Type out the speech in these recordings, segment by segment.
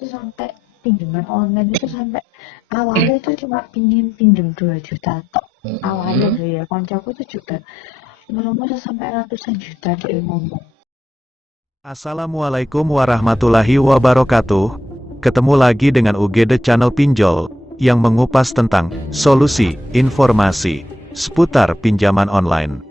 itu sampai pinjaman online itu sampai awalnya itu cuma pingin pinjam 2 juta tok. Awalnya tuh ya koncoku tuh juga murah-murah sampai ratusan juta dia ngomong. Assalamualaikum warahmatullahi wabarakatuh. Ketemu lagi dengan UGD Channel Pinjol yang mengupas tentang solusi, informasi seputar pinjaman online.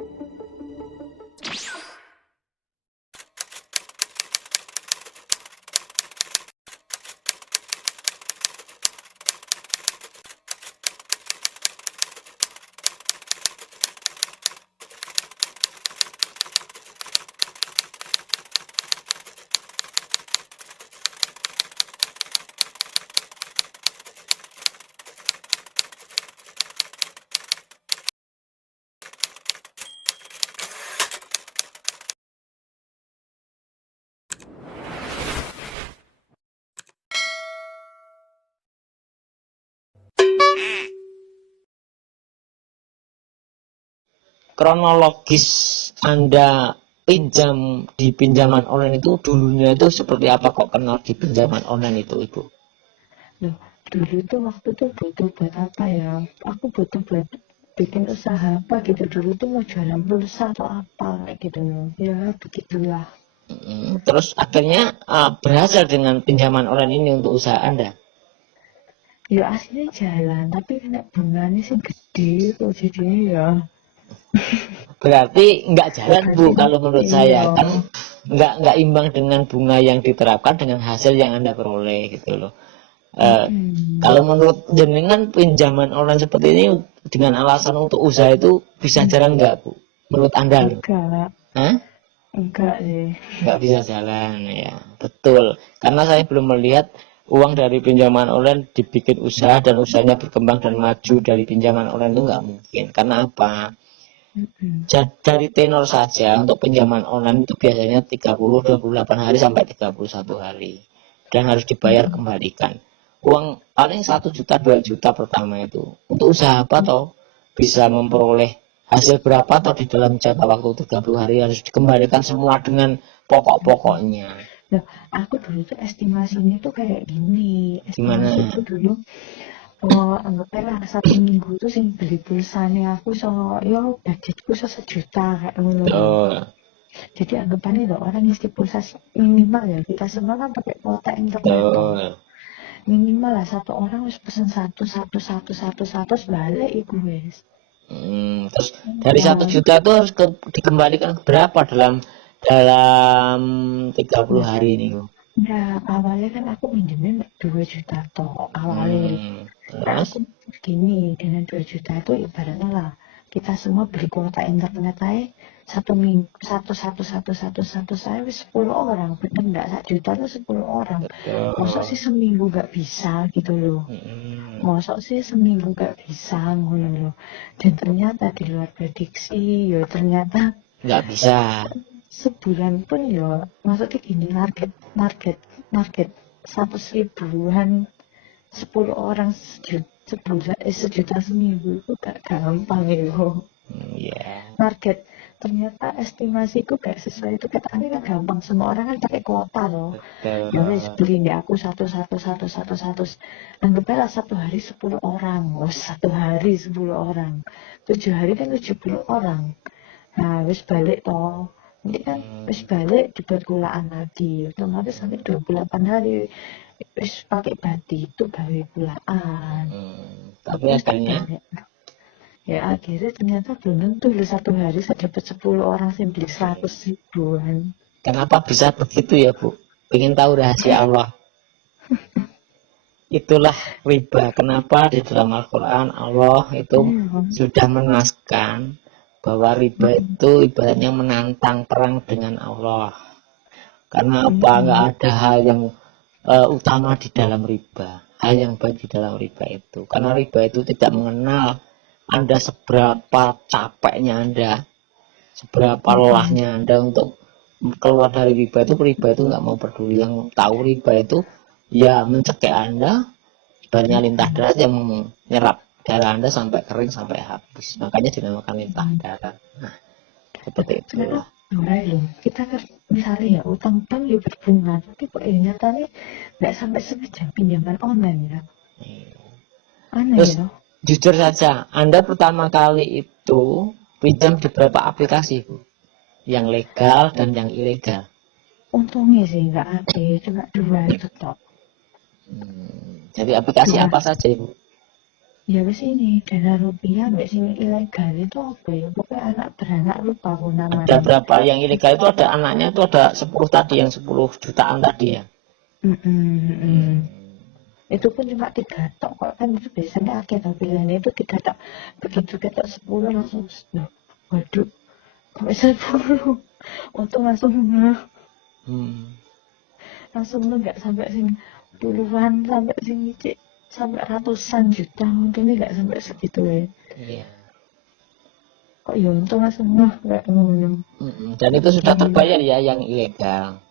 Kronologis Anda pinjam di pinjaman online itu dulunya itu seperti apa kok kenal di pinjaman online itu, Ibu? Loh, dulu tuh waktu tuh butuh buat apa ya? Aku butuh buat bikin usaha apa gitu. Dulu tuh mau jualan pulsa atau apa kayak gitu. Ya begitulah. Terus akhirnya berhasil dengan pinjaman online ini untuk usaha Anda. Ya aslinya jalan, tapi kena bunganya sih gede kok jadinya ya. Berarti nggak jalan, Bu, kalau menurut saya Iya. kan nggak imbang dengan bunga yang diterapkan dengan hasil yang Anda peroleh gitu loh. Kalau menurut jenengan pinjaman online seperti ini dengan alasan untuk usaha itu bisa jalan nggak, Bu? Menurut Anda loh? Enggak, Hah? enggak sih. Nggak bisa jalan ya, betul. Karena saya belum melihat uang dari pinjaman online dibikin usaha dan usahanya berkembang dan maju dari pinjaman online itu nggak mungkin. Karena apa? Dari tenor saja untuk pinjaman online itu biasanya 30, 28 hari sampai 31 hari dan harus dibayar kembalikan. Uang paling 1 juta 2 juta pertama itu untuk usaha apa toh bisa memperoleh hasil berapa atau di dalam jangka waktu 30 hari harus dikembalikan semua dengan pokok-pokoknya. Nah, aku dulu tuh estimasinya tuh kayak gini. Gimana? Estimasi itu dulu, anggapnya lah 1 minggu tuh sing beli pulsanya aku so, ya budgetku so 1 juta kayak ngono. Betul. Jadi anggapannya loh orang isi pulsa minimal ya kita semua kan pakai kuota internet toh. Betul. Minimal lah satu orang harus pesen satu balik iku wes. Terus dari 1 juta itu harus dikembalikan berapa dalam 30 hari ini? Nah, awalnya kan aku minjemin 2 juta toh awalnya. Nah, Terus? aku gini, dengan 2 juta itu ibaratnya lah kita semua beli kuota internet aja 1 minggu satu saya wis 10 orang, bener nggak? 1 juta itu 10 orang. Masa sih seminggu nggak bisa gitu loh? Masa sih seminggu nggak bisa ngono loh? Dan ternyata di luar prediksi, ya ternyata Nggak bisa. sebulan pun ya maksudnya gini market 100 ribuan 10 orang sejuta seminggu itu gak gampang ya. Market ternyata estimasiku gak sesuai itu katanya kan gampang semua orang kan pakai kuota loh. Ya wes beli nih aku satu anggaplah 1 hari 10 orang. 1 hari 10 orang 7 hari kan 70 orang. Nah wes balik toh nanti kan wis balik dibuat kulaan lagi otomatis sampai 28 hari wis pakai bati itu gawe kulaan. Tapi akhirnya ya akhirnya ternyata belum tentu loh 1 hari saya dapat 10 orang yang beli 100 ribuan. kenapa bisa begitu ya, Bu? Ingin tahu rahasia Allah. Itulah riba. Kenapa di dalam Al-Quran Allah itu sudah menaskan bahwa riba itu ibaratnya menantang perang dengan Allah. Karena apa? Nggak ada hal yang utama di dalam riba. Hal yang baik di dalam riba itu. Karena riba itu tidak mengenal Anda seberapa capeknya Anda, seberapa lelahnya Anda untuk keluar dari riba itu nggak mau peduli. Yang tahu riba itu ya mencekik Anda, ibaratnya lintah darat yang menyerap darah Anda sampai kering sampai habis, makanya dinamakan lintah darat. Nah, seperti itulah. Kita kan misalnya ya utang bank ya berbunga, tapi kok nyatanya nggak sampai semacam pinjaman online ya. Aneh Terus ya. jujur saja, Anda pertama kali itu pinjam di berapa aplikasi, Bu? Yang legal dan yang ilegal. Untungnya sih nggak ada, cuma 2 itu toh. Jadi aplikasi 2. apa saja, Ibu? Ya wis ini Dana Rupiah mbak sing ilegal itu apa ya? Pokoknya anak beranak lupa aku Ada namanya. berapa yang ilegal itu, ada anaknya itu ada 10 tadi, yang 10 jutaan tadi ya. Itu pun cuma 3 tok kok, kan itu biasanya akhir pilihan itu 3 tok. Begitu ketok 10 langsung waduh kok 10. Untung langsung langsung nggak sampai sing puluhan, sampai sing cik sampai ratusan juta, mungkin nggak sampai segitu ya. Iya. Kok ya untung langsung nggak ngono. Dan itu sudah terbayar ya yang ilegal.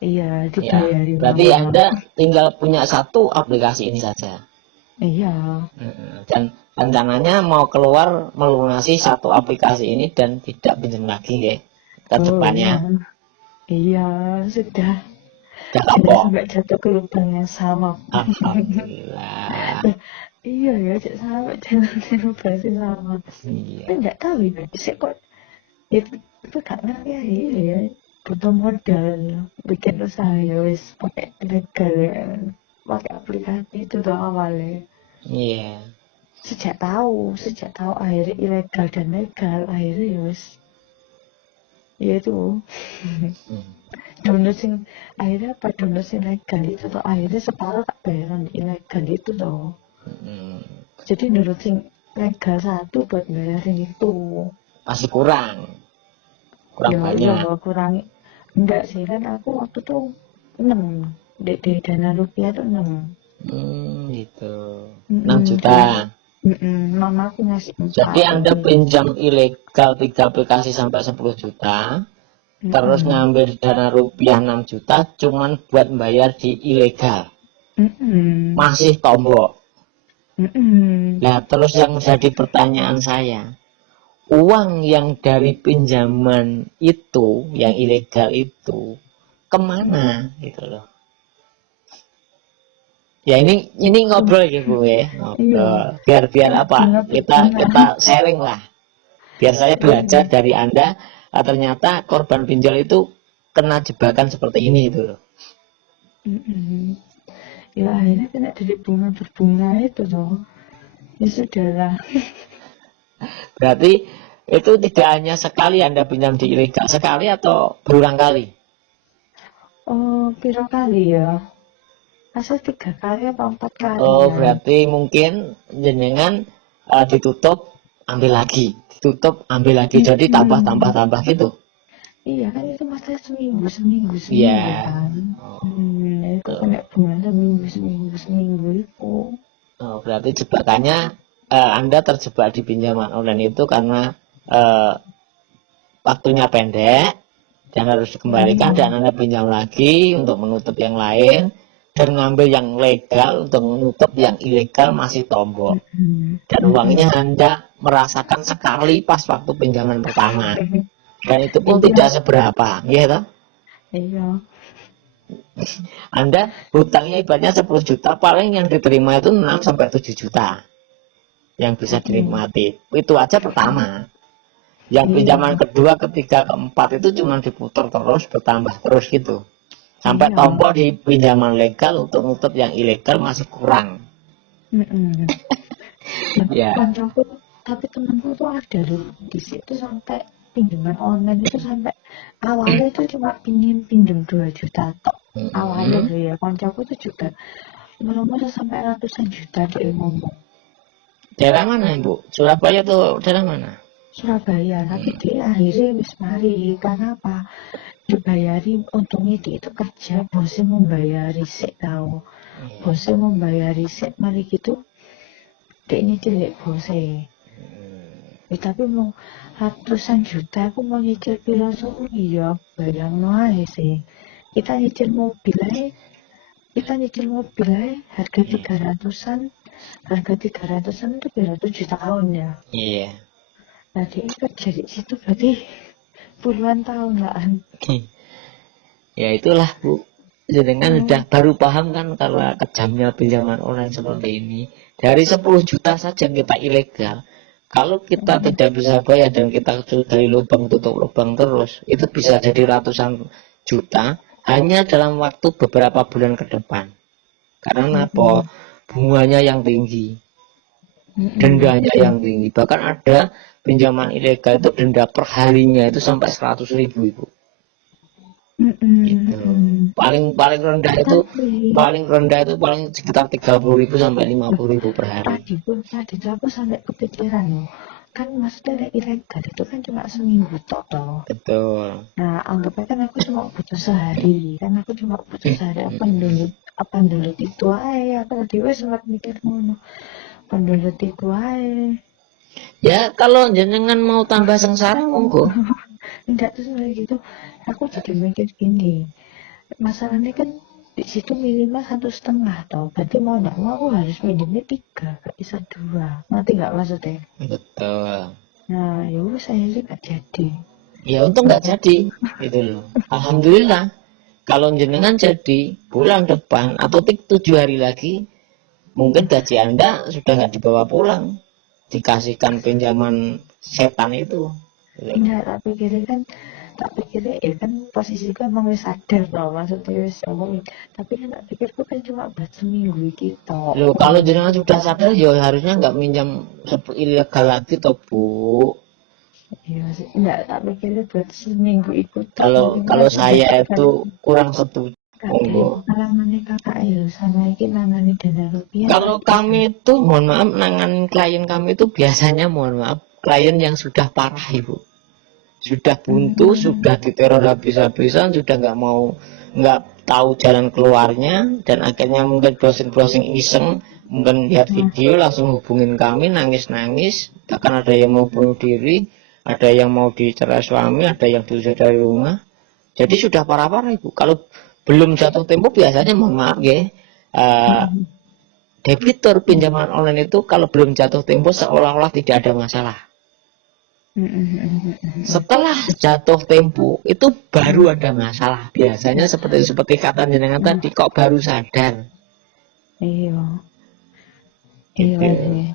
Iya, Ya, dibayari. berarti Anda tinggal punya satu aplikasi ini saja. Iya. Dan rencananya mau keluar melunasi satu aplikasi ini dan tidak pinjam lagi ya ke depannya. Iya, sudah. Sudah Tidak kapok. sampai jatuh ke lubang yang sama. Alhamdulillah. Iya ya, cek sampai jatuh ke lubang yang sama. Iya. Tapi nggak tahu ya, bisa kok itu gak ngerti ya. Butuh modal bikin usaha ya wis pakai legal ya, pakai aplikasi itu tuh awalnya. Iya. Sejak tahu akhirnya ilegal dan legal, akhirnya ya wis ya itu download sing akhirnya apa download sing legal itu tuh akhirnya separuh tak bayaran ilegal itu tuh. Jadi download sing legal 1 buat bayarin itu Masih kurang banyak. Ya kurang enggak sih, kan aku waktu tuh 6 di Dana Rupiah tuh 6. Gitu. 6 juta. Mama aku ngasih 4. Jadi Anda pinjam ilegal 3 aplikasi sampai 10 juta, terus ngambil Dana Rupiah 6 juta cuman buat bayar di ilegal. Masih tombok. Nah, terus yang jadi pertanyaan saya, uang yang dari pinjaman itu, yang ilegal itu, kemana gitu loh? Ya ini ngobrol ya Bu ya, ngobrol. Biar apa? Kita sharing lah. Biar saya belajar dari Anda. Ternyata korban pinjol itu kena jebakan seperti ini itu loh. Ya akhirnya kena dari bunga berbunga itu loh. Ya sudahlah. Berarti itu tidak hanya sekali Anda pinjam di ilegal, sekali atau berulang kali? Oh, piro kali ya? Asal 3 kali atau 4 kali. Oh, berarti mungkin jenengan ditutup, ambil lagi, ditutup, ambil lagi, jadi tambah gitu. Iya kan itu masa seminggu Iya. kan. Itu kena bunga seminggu itu. Oh, berarti jebakannya Anda terjebak di pinjaman online itu karena waktunya pendek dan harus dikembalikan, dan Anda pinjam lagi untuk menutup yang lain, dan ngambil yang legal untuk menutup yang ilegal masih tombol. Dan uangnya Anda merasakan sekali pas waktu pinjaman pertama. Dan itu pun tidak seberapa, gitu. Iya. Anda hutangnya ibaratnya 10 juta, paling yang diterima itu 6 sampai 7 juta yang bisa dinikmati. Itu aja pertama. Yang pinjaman kedua, ketiga, keempat itu cuma diputar terus, bertambah terus gitu. Sampai tombol di pinjaman legal untuk nutup yang ilegal masih kurang. Ya. Tapi temanku tuh ada loh di situ sampai pinjaman online itu sampai awalnya itu cuma pinjam 2 juta tok. Awalnya tuh ya koncoku tuh juga nomor sampai ratusan juta dia ngomong. Daerah mana Bu? Surabaya tuh daerah mana? Surabaya, tapi dia akhirnya wis mari karena apa? Dibayari, untungnya dia itu kerja, bosnya membayari sik tahu. Bosnya membayari sik, mari gitu. Dia ini cilik bosnya. Tapi mau ratusan juta aku mau nyicil piro suruh iya bayang aja sih. Kita nyicil mobil aja harga 300-an itu berapa 7 tahun ya. Iya. Nah dia kerja di situ berarti puluhan tahun lah. Ya itulah Bu, jenengan udah baru paham kan karena kejamnya pinjaman online seperti ini. Dari 10 juta saja kita ilegal. Kalau kita tidak bisa bayar dan kita dari lubang tutup lubang terus, itu bisa jadi ratusan juta hanya dalam waktu beberapa bulan ke depan. Karena apa? Bunganya yang tinggi, dendanya yang tinggi. Bahkan ada pinjaman ilegal itu denda per harinya itu sampai 100.000 Ibu. Gitu. Paling rendah itu paling sekitar 30.000 sampai 50.000 per hari. Tadi aku sampai kepikiran loh. Kan maksudnya ilegal itu kan cuma seminggu toh. Betul. Nah, anggapnya kan aku cuma butuh sehari. Apa dulu itu aja. Aku tadi sempat mikir ngono. Pendownload itu aja. Ya kalau jenengan mau tambah sengsara monggo. Enggak, terus kayak gitu aku jadi mikir gini, masalahnya kan di situ minimal 1,5 toh, berarti mau nggak mau aku harus minimnya 3, gak bisa 2, nanti nggak maksudnya. Betul. Nah ya udah saya sih nggak jadi. Ya untung nggak jadi gitu loh. Alhamdulillah kalau jenengan jadi bulan depan atau 7 hari lagi mungkin gaji Anda sudah nggak dibawa pulang, dikasihkan pinjaman setan itu. Enggak, tak pikirnya ya kan posisiku emang wis sadar loh, maksudnya wis ngomong, tapi kan tak pikirku kan cuma buat seminggu gitu. Loh kalau jenengan sudah sadar ya harusnya nggak minjam ilegal lagi toh Bu. Iya sih, enggak, tak pikirnya buat seminggu itu. Kalau saya itu kurang setuju. Nangani kakak ya sama iki nangani dana rupiah. Kalau kami itu mohon maaf nangani klien kami itu biasanya mohon maaf klien yang sudah parah Ibu. Sudah buntu, sudah diteror habis-habisan, sudah nggak tahu jalan keluarnya, dan akhirnya mungkin browsing iseng, mungkin lihat video langsung hubungin kami nangis-nangis, bahkan ada yang mau bunuh diri, ada yang mau dicerai suami, ada yang diusir dari rumah. Jadi sudah parah-parah Ibu. Kalau belum jatuh tempo biasanya mohon maaf ya, debitur pinjaman online itu kalau belum jatuh tempo seolah-olah tidak ada masalah. Setelah jatuh tempo itu baru ada masalah. Biasanya seperti kata jenengan tadi, kok baru sadar. Iya. Gitu.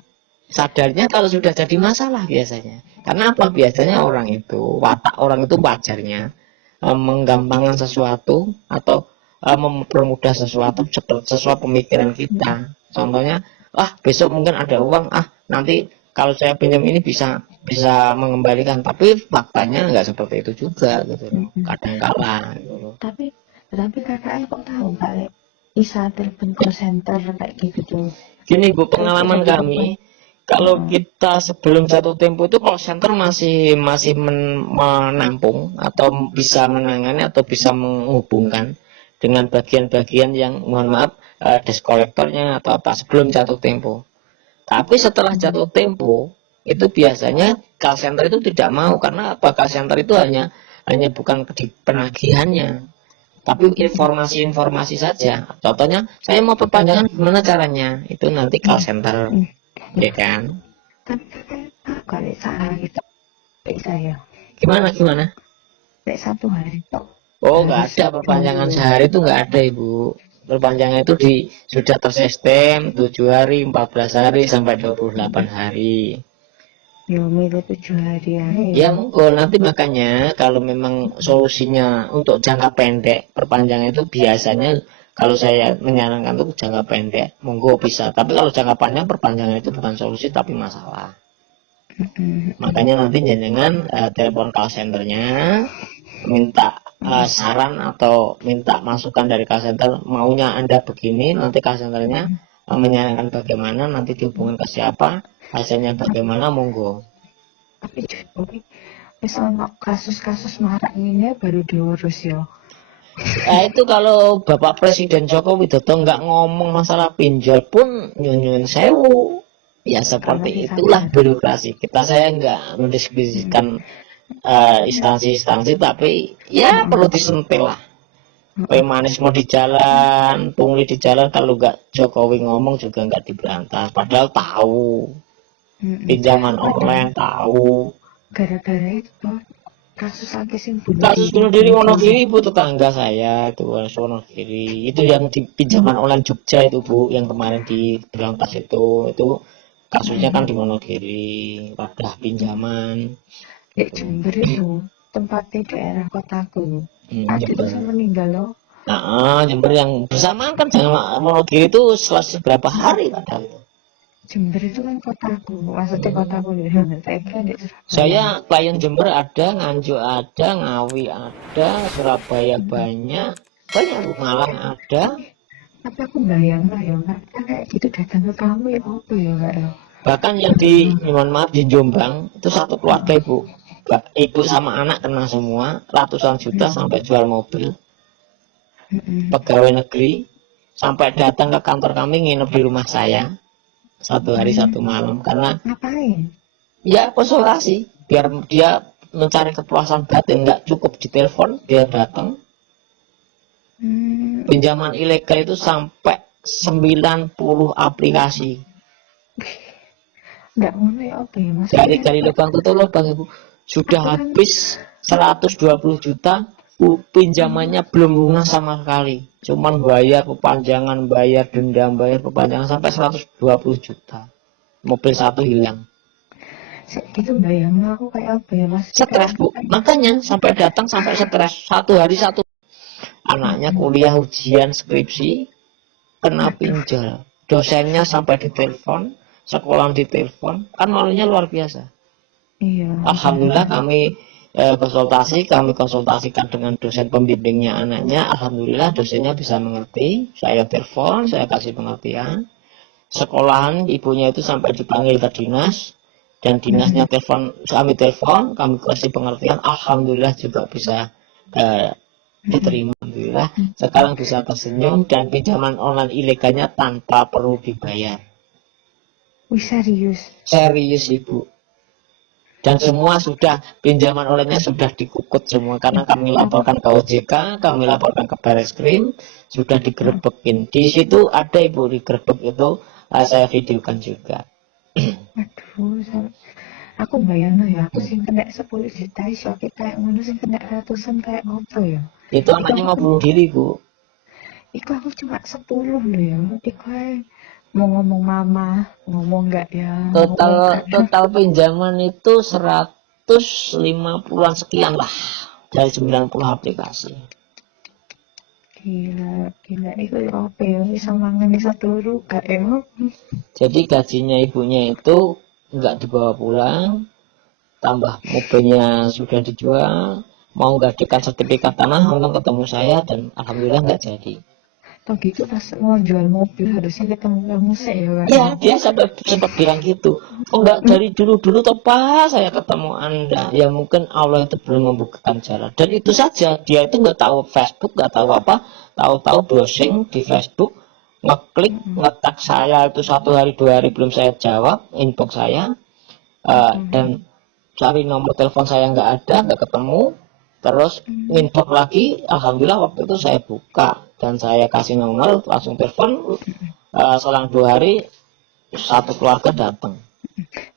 Sadarnya kalau sudah jadi masalah biasanya. Karena apa? Biasanya watak orang itu wajarnya menggampangkan sesuatu atau mempermudah sesuatu sesuai pemikiran kita. Contohnya, besok mungkin ada uang, nanti kalau saya pinjam ini bisa mengembalikan, tapi faktanya nggak seperti itu juga gitu loh. Kadang kala gitu loh. Tapi kakaknya kok tahu Pak bisa telepon call center kayak gitu. Gini Bu, pengalaman kami kalau kita sebelum jatuh tempo itu call center masih menampung atau bisa menangani atau bisa menghubungkan dengan bagian-bagian yang mohon maaf desk kolektornya atau apa sebelum jatuh tempo. Tapi setelah jatuh tempo itu biasanya call center itu tidak mau, karena apa? Call center itu hanya bukan di penagihannya, tapi informasi-informasi saja. Contohnya saya mau perpanjangan, gimana caranya? Itu nanti call center, ya kan? Tapi kalau sehari itu saya. Gimana? Kayak 1 hari toh. Oh, nggak ada perpanjangan sehari itu, nggak ada Ibu. Perpanjangan itu sudah tersistem 7 hari, 14 hari, sampai 28 hari. Ya, milih 7 hari ya. Ya, monggo nanti makanya kalau memang solusinya untuk jangka pendek, perpanjangan itu biasanya kalau saya menyarankan untuk jangka pendek, monggo bisa. Tapi kalau jangka panjang, perpanjangan itu bukan solusi tapi masalah. Makanya nanti jenengan telepon call centernya, minta saran atau minta masukan dari call center, maunya Anda begini, nanti call centernya menyarankan bagaimana, nanti dihubungin ke siapa, hasilnya bagaimana, monggo. Tapi misalnya kasus-kasus marak ini baru diurus ya. Itu kalau Bapak Presiden Joko Widodo nggak ngomong masalah pinjol pun nyunyun sewu. Ya seperti itulah birokrasi kita. Saya nggak mendiskusikan instansi-instansi, tapi ya perlu disentil lah. Manis mau di jalan, pungli di jalan, kalau nggak Jokowi ngomong juga nggak diberantas. Padahal tahu pinjaman online, tahu. Gara-gara itu kasus akeh sing bunuh Kasus bunuh diri Wonogiri, Bu, tetangga saya itu Wonogiri. Itu yang di pinjaman online Jogja itu, Bu, yang kemarin di Berantas itu kasusnya kan di Wonogiri, wadah pinjaman. di Jember itu tempatnya daerah kotaku. Ada Jember. yang meninggal loh. Nah, Jember yang bersamaan kan dengan Wonogiri itu setelah beberapa hari padahal itu. Jember itu kan kotaku, maksudnya kotaku di sana. Saya kira di Surabaya. Saya klien Jember ada, Nganjuk ada, Ngawi ada, Surabaya banyak Bu, Malang ada. Tapi aku bayang lah ya, Mbak. Kayak gitu datang ke kamu ya apa ya, Mbak? Bahkan yang di, mohon maaf, di Jombang itu satu keluarga, Ibu. Ibu sama anak kena semua, ratusan juta sampai jual mobil. Pegawai negeri sampai datang ke kantor kami nginep di rumah saya 1 hari 1 malam karena Ngapain? ya konsultasi biar dia mencari kepuasan batin, nggak cukup ditelepon dia datang. Pinjaman ilegal itu sampai 90 aplikasi. Nggak mau ya apa ya, Mas? Gali-gali lubang tutup lubang, Ibu. Sudah habis 120 juta, pinjamannya belum lunas sama sekali. Cuman bayar perpanjangan, bayar denda, bayar perpanjangan sampai 120 juta. Mobil satu hilang. Itu bayang aku kayak apa ya, Mas? Stres, Bu. Makanya sampai datang sampai stres. 1 hari 1. Anaknya kuliah, ujian, skripsi, kena pinjol. Dosennya sampai ditelepon, sekolah ditelepon, kan malunya luar biasa. Iya. Alhamdulillah kami konsultasikan dengan dosen pembimbingnya anaknya. Alhamdulillah dosennya bisa mengerti. Saya telepon, saya kasih pengertian. Sekolahan ibunya itu sampai dipanggil ke dinas, dan dinasnya kami telepon, kami kasih pengertian. Alhamdulillah juga bisa diterima. Alhamdulillah sekarang bisa tersenyum dan pinjaman online ilegalnya tanpa perlu dibayar. Wih, serius? Serius, Ibu. Dan semua sudah, pinjaman online-nya sudah dikukut semua karena kami laporkan ke OJK, kami laporkan ke Bareskrim, sudah digerebekin. Di situ ada, Ibu, digerebek itu saya videokan juga. Aduh, aku bayang ya, aku sing kena 10 juta iso kayak ngono sing kena ratusan kayak ngopo ya. Itu anaknya mau bunuh diri, Bu. Iku aku cuma 10 loh ya. Iku mau ngomong mama, ngomong enggak ya. Total pinjaman itu 150-an sekian lah dari 90 aplikasi. Gila, itu apa ya, bisa mangan bisa turu gak ya? Jadi gajinya ibunya itu nggak dibawa pulang, tambah mobilnya sudah dijual, mau gadekan sertifikat tanah, untung ketemu saya dan alhamdulillah nggak jadi. Toh gitu pas mau jual mobil harusnya ketemu kamu sih ya, Pak? Ya, dia sempat bilang gitu. Oh, enggak, dari dulu-dulu toh pas saya ketemu Anda. Ya mungkin Allah itu belum membukakan jalan. Dan itu saja, dia itu nggak tahu Facebook, nggak tahu apa, tahu-tahu browsing di Facebook, ngeklik, ngetak saya itu 1 hari 2 hari belum saya jawab, inbox saya, dan cari nomor telepon saya nggak ada, nggak ketemu. Terus inbox lagi, alhamdulillah waktu itu saya buka dan saya kasih nomor, langsung telepon. Selang 2 hari satu keluarga datang.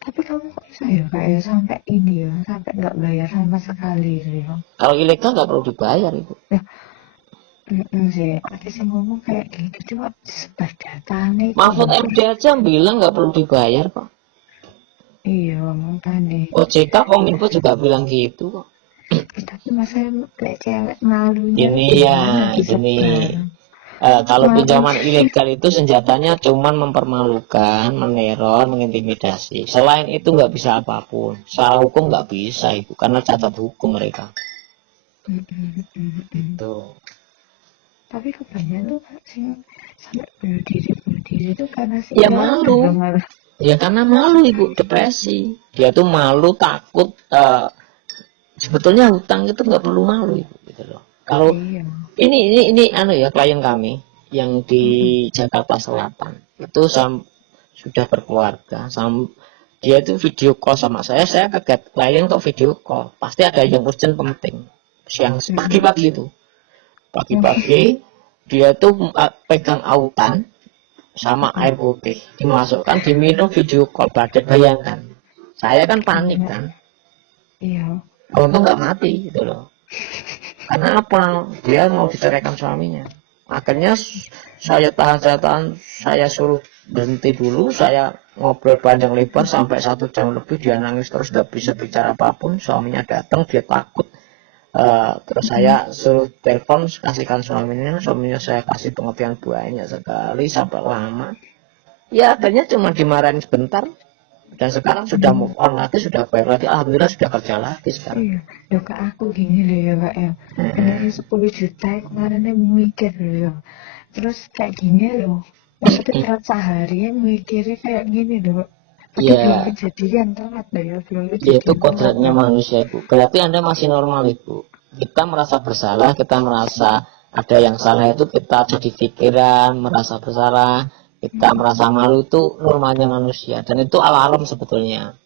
Tapi kamu kok bisa ya kayak sampai ini ya, sampai nggak bayar sama sekali gitu ya? Kalau ilegal nggak perlu dibayar, Ibu. Ya, sih. Ada sih ngomong kayak gitu, cuma sebar datanya. Mahfud MD aja bilang nggak perlu dibayar kok. Iya, makanya. OJK, Kominfo juga bilang gitu kok. Tapi masa kayak cewek malunya. Ini ya, ini. Kalau pinjaman ilegal itu senjatanya cuman mempermalukan, meneror, mengintimidasi. Selain itu nggak bisa apapun. Secara hukum nggak bisa, Ibu, karena cacat hukum mereka. Itu. Tapi kebanyakan tuh sih sampai bunuh diri itu karena sih ya malu. Ya karena malu, Ibu, depresi. Dia tuh malu, takut. Sebetulnya hutang itu nggak perlu malu, Ibu, gitu loh. Kalau ini ya klien kami yang di Jakarta Selatan itu sudah berkeluarga, dia itu video call sama saya kaget, klien kok video call, pasti ada yang urgent penting. Siang pagi-pagi itu, pagi-pagi dia tuh pegang autan sama air putih, dimasukkan, diminum, video call. Bayangkan, saya kan panik kan. Iya. untung nggak mati gitu loh. Karena apa? Dia mau diceraikan suaminya. Akhirnya saya tahan, saya suruh berhenti dulu, saya ngobrol panjang lebar sampai 1 jam lebih, dia nangis terus, tidak bisa bicara apapun. Suaminya datang, dia takut. Terus saya suruh telepon, kasihkan suaminya saya kasih pengertian banyak sekali sampai lama. Ya akhirnya cuma dimarahin sebentar. Dan sekarang sudah move on lagi, sudah baik lagi, alhamdulillah sudah kerja lagi sekarang. Iya, ya Kak, aku gini loh ya Kak ya. Kayaknya 10 juta kemarinnya mikir loh ya. Terus kayak gini loh. Maksudnya telat sehari mikirnya kayak gini loh. Tapi belum Ya, kejadian telat loh ya, belum itu kejadian telat. kodratnya manusia, Ibu. Berarti Anda masih normal, Ibu. Kita merasa bersalah, kita merasa ada yang salah, itu kita jadi pikiran, merasa bersalah, kita merasa malu, itu normalnya manusia. Dan itu alarm sebetulnya.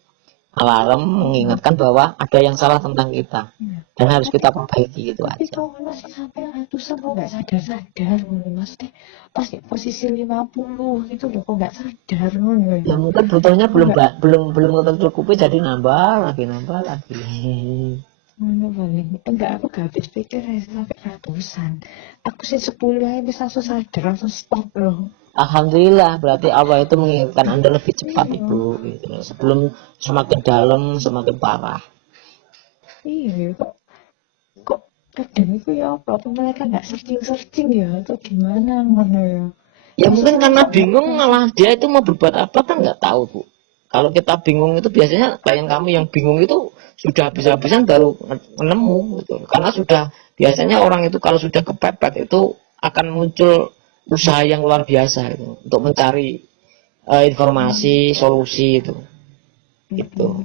Alarm mengingatkan bahwa ada yang salah tentang kita. Dan harus kita perbaiki, gitu Tapi aja. kok masih sampai ratusan kok nggak sadar-sadar loh. Maksudnya pas di posisi 50 gitu loh kok nggak sadar loh. Ya mungkin butuhnya belum tercukupi, jadi nambah lagi. Mana paling enggak, aku gak habis pikir sampai ratusan. Aku sih 10 aja bisa langsung sadar, langsung stop loh. Alhamdulillah, berarti Allah itu mengingatkan Anda lebih cepat, Ibu, gitu loh. Sebelum semakin dalam, semakin parah. Iya kok kadang itu ya apa mereka nggak searching ya atau gimana mana ya. Ya mungkin karena bingung, malah dia itu mau berbuat apa kan nggak tahu, Bu. Kalau kita bingung itu biasanya klien kami yang bingung itu sudah habis-habisan baru nemu gitu. Karena sudah biasanya orang itu kalau sudah kepepet itu akan muncul usaha yang luar biasa itu untuk mencari informasi, solusi itu. Gitu.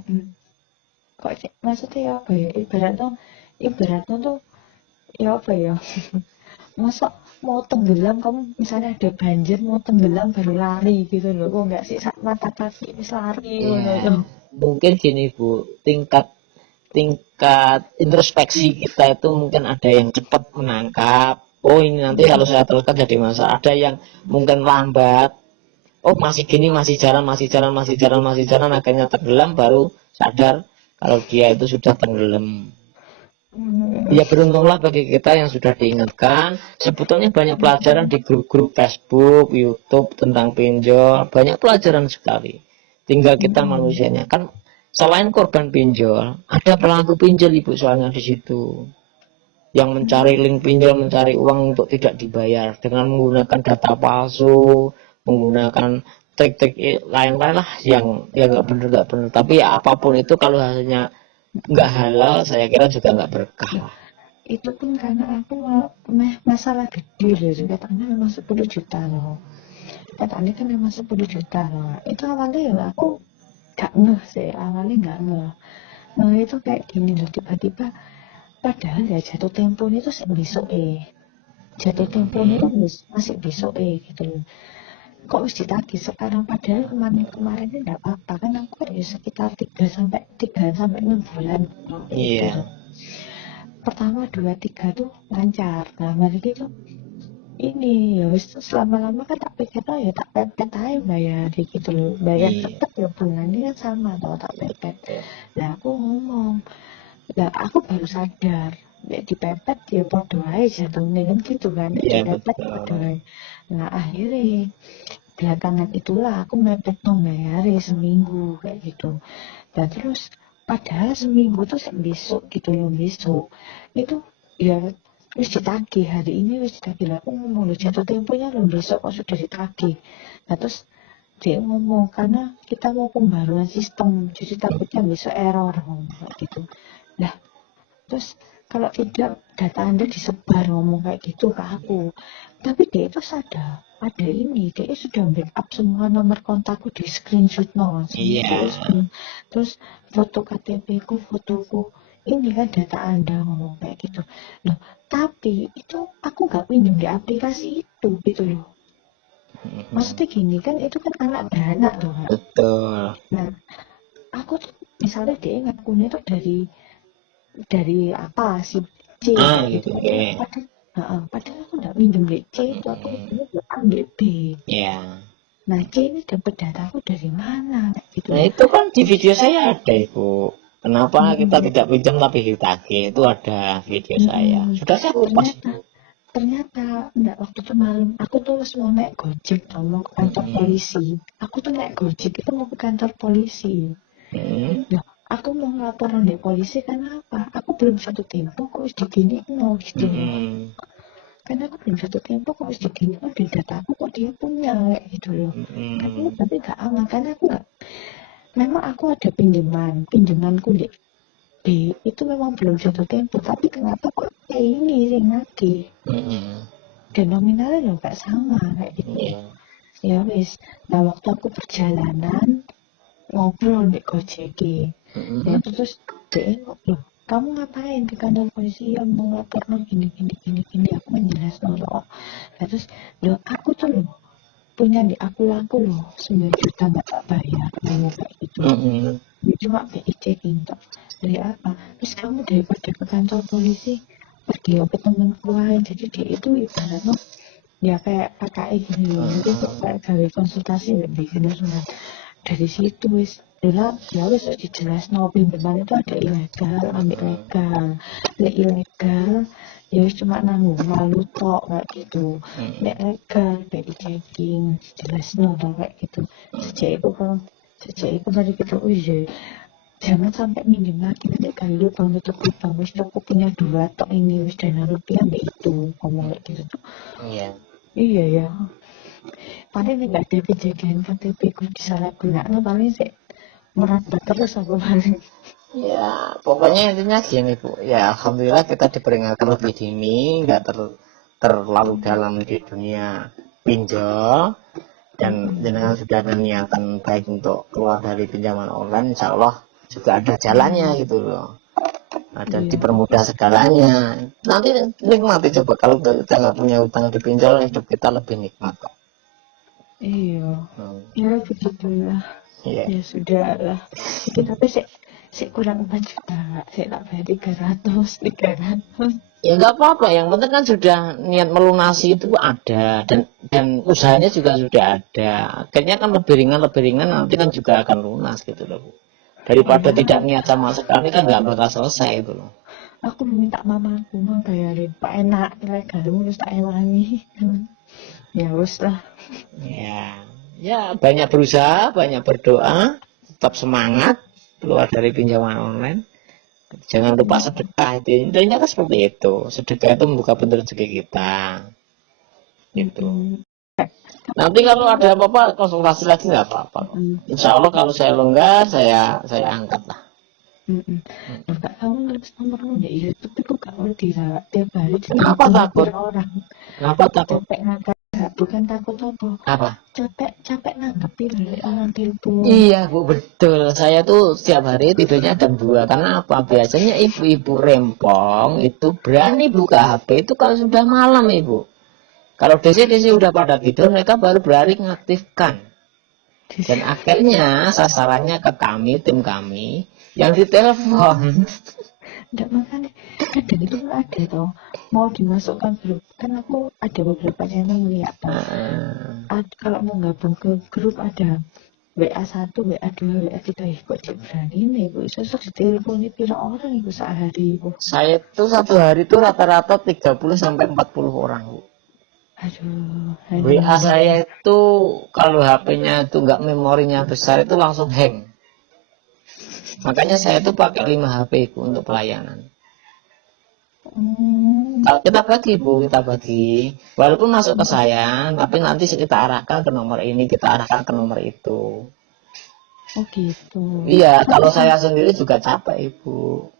Kok maksudnya ya apa ya, ibaratnya tuh ya apa ya. Masa mau tenggelam kamu misalnya ada banjir mau tenggelam baru lari gitu loh, kok nggak sih saat mata kaki wis lari Ya, mungkin gini, Bu, tingkat introspeksi kita itu mungkin ada yang cepat menangkap, oh ini nanti kalau saya teruskan jadi masalah. Ada yang mungkin lambat, oh masih gini, masih jalan, akhirnya tenggelam baru sadar kalau dia itu sudah tenggelam. Ya beruntunglah bagi kita yang sudah diingatkan. Sebetulnya banyak pelajaran di grup-grup Facebook, YouTube tentang pinjol, banyak pelajaran sekali. Tinggal kita manusianya kan. Selain korban pinjol, ada pelaku pinjol, Ibu, soalnya di situ yang mencari link pinjol, mencari uang untuk tidak dibayar dengan menggunakan data palsu, menggunakan trik-trik lain-lain lah yang nggak benar. Tapi ya apapun itu kalau hasilnya nggak halal, saya kira juga nggak berkah. Itu pun karena aku masalah gede loh, katanya memang 10 juta loh. Katanya kan memang 10 juta loh. Itu awalnya ya aku gak ngeh sih, awalnya gak ngeh. Nah itu kayak gini loh, tiba-tiba padahal ya jatuh temponya itu besok jatuh temponya itu masih besok gitu loh. Kok harus ditagih sekarang, padahal kemarin ini gak apa-apa kan, aku kan ya sekitar 3 sampai 6 bulan Iya. gitu. Pertama 2, 3 tuh lancar, nah mari itu ini ya wis lama-lama kan tak pikir ya tak pepet aja bayar gitu loh, bayar cepet ya bulannya kan sama atau tak pepet. Nah aku ngomong, lah aku baru sadar dipepet ya podo aja jatuhnya kan gitu kan, dipepet podo aja. Nah akhirnya belakangan itulah aku mepet bayar seminggu kayak gitu. Dan terus padahal seminggu tuh besok gitu loh, besok itu ya wis ditagih, hari ini wis ditagih lah. Aku ngomong loh jatuh temponya loh besok kok sudah ditagih. Nah terus dia ngomong karena kita mau pembaruan sistem jadi takutnya besok error kayak gitu. Nah terus kalau tidak data Anda disebar, ngomong kayak gitu ke aku. Tapi dia itu sadar ada ini, dia sudah backup semua nomor kontakku di screenshot terus foto KTP ku, fotoku ini kan data Anda, ngomong kayak gitu loh. Tapi itu aku gak pinjam di aplikasi itu gitu loh. Maksudnya gini kan, itu kan anak dana tuh kan. Betul. Nah aku tuh misalnya dia ngakunya tuh dari apa si C gitu. Padahal aku gak pinjam di C itu, aku pinjam ambil B. Nah C ini dapat dataku dari mana gitu. Nah itu kan di video saya ada, Ibu. Kenapa kita tidak pinjam tapi ditagih? Itu ada video saya. Sudah saya kupas. Ternyata enggak, waktu itu malam aku tuh mau naik Gojek mau ke kantor polisi. Aku tuh naik Gojek itu mau ke kantor polisi. Nah, aku mau ngelaporan di polisi karena apa? Aku belum satu tempo kok harus digini gitu. Karena aku belum satu tempo kok harus digini di data aku kok dia punya kayak gitu loh. Tapi gak aman karena aku gak, memang aku ada pinjamanku di itu memang belum jatuh tempo, tapi kenapa kok kayak ini sih nagih dan nominalnya loh gak sama kayak gitu. Ya wis, nah waktu aku perjalanan ngobrol di Gojek ya, terus dia loh, kamu ngapain di kantor polisi yang mau lapor gini aku menjelaskan loh. Nah, terus loh aku tuh loh punya di aku loh 9 juta nggak tak bayar kayak gitu. Cuma BI checking toh. Dari apa? Terus kamu daripada ke kantor polisi pergi ke teman lain, jadi dia itu ibaratnya ya kayak KKI gini loh. Jadi kayak gawe konsultasi lebih benar. Dari situ wis ya wis dijelas pinjaman itu ada ilegal, ambil legal, ilegal ya wis cuma nanggung malu tok kayak gitu. Nek legal BI checking jelas kayak gitu. Sejak itu dari kita jangan sampai minjem lagi nanti kali lubang tutup lubang wis cukup punya 2 tok ini wis dana rupiah itu ngomong kayak gitu tuh. Iya ya, paling nggak ada kejadian KTP ku disalahgunakan paling sih merata terus aku paling. Ya pokoknya intinya gini Bu, ya alhamdulillah kita diperingatkan lebih dini, nggak terlalu dalam di dunia pinjol, dan jenengan sudah ada niatan baik untuk keluar dari pinjaman online, insya Allah juga ada jalannya gitu loh, ada dipermudah segalanya. Nanti nikmati coba, kalau kita nggak punya utang di pinjol, hidup kita lebih nikmat kok. Ya begitulah. Ya sudah lah. Tapi sih kurang 4 juta, saya tak bayar 300. Ya nggak apa-apa, yang penting kan sudah niat melunasi itu ada, dan usahanya juga sudah ada. Akhirnya kan lebih ringan nanti kan juga akan lunas gitu loh Bu. Daripada tidak niat sama sekali kan nggak bakal selesai itu loh. Aku minta mamaku mau bayarin Pak enak ilegal terus tak ewangi. Ya wis lah. Ya banyak berusaha, banyak berdoa, tetap semangat keluar dari pinjaman online. Jangan lupa sedekah, itu intinya kan seperti itu. Sedekah itu membuka pintu rezeki kita gitu. Nanti kalau ada apa-apa konsultasi lagi nggak apa-apa. Insya Allah kalau saya longgar saya angkat lah. Enggak, kamu nulis nomor ya YouTube itu gak mau dirawat tiap hari. Kenapa takut? Kenapa takut? Capek ngangkat, bukan takut apa? Capek nanggepin orang telepon. Iya Bu, betul. Saya tuh setiap hari tidurnya jam 2. Karena apa? Biasanya ibu-ibu rempong itu berani buka HP itu kalau sudah malam Ibu. Kalau DC udah pada tidur, mereka baru berani mengaktifkan. Dan akhirnya sasarannya ke kami, tim kami yang ditelepon. Enggak, makanya kadang itu ada toh mau dimasukkan grup, kan aku ada beberapa channel lihat kalau mau gabung ke grup ada WA1, WA2, WA3 kok berani nih Bu, sosok diteleponi pira orang Ibu sehari Ibu. Saya tuh satu hari tuh rata-rata 30 sampai 40 orang Bu. Aduh. WA saya itu kalau HP-nya itu nggak memorinya besar itu langsung hang. Makanya saya tuh pakai 5 HP Bu untuk pelayanan. Kalau kita bagi Bu, kita bagi. Walaupun masuk ke saya, tapi nanti kita arahkan ke nomor ini, kita arahkan ke nomor itu. Oh gitu. Iya, kalau saya sendiri juga capek Ibu.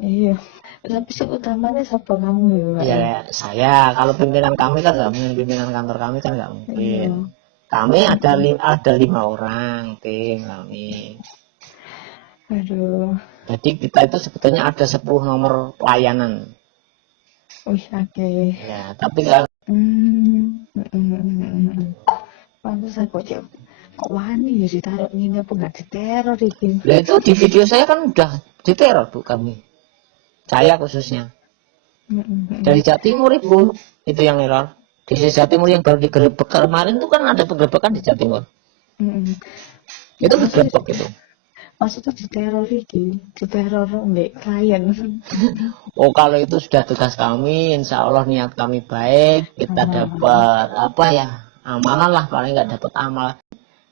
Iya. Tapi sih utamanya siapa kamu ya Pak? Ya saya, kalau pimpinan kami kan nggak mungkin, pimpinan kantor kami kan nggak mungkin. Kami ada 5 orang tim kami. Aduh. Jadi kita itu sebetulnya ada 10 nomor pelayanan. Wih, oke. Ya, tapi kan. Pantes aku kok wani ya ditaruh ini apa nggak diteror itu? Nah, itu di video saya kan udah diteror Bu kami. Saya khususnya. Dari Jawa Timur Ibu, itu yang error. Di Jawa Timur yang baru digerebek kemarin itu kan ada penggerebekan di Jawa Timur. Itu digerebek itu. Maksudnya diteror iki, diteror mbek klien. Oh, kalau itu sudah tugas kami, insya Allah niat kami baik, kita dapat apa ya, amalan lah, paling nggak dapat amal.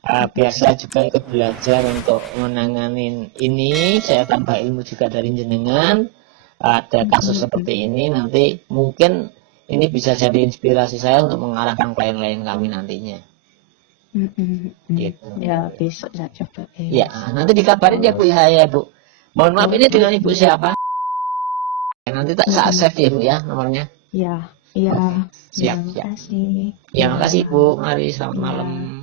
Biar saya juga ikut belajar untuk menanganin ini, saya tambah ilmu juga dari jenengan. Ada kasus seperti ini, nanti mungkin ini bisa jadi inspirasi saya untuk mengarahkan klien-klien kami nantinya. Gitu. Ya besok saya coba. Ya, nanti dikabarin ya Bu saya Bu. Mohon maaf, ini dengan Ibu siapa? Nanti tak save ya Bu ya nomornya. Ya, iya. Siap, Terima kasih. Ya, makasih Bu. Mari, selamat malam.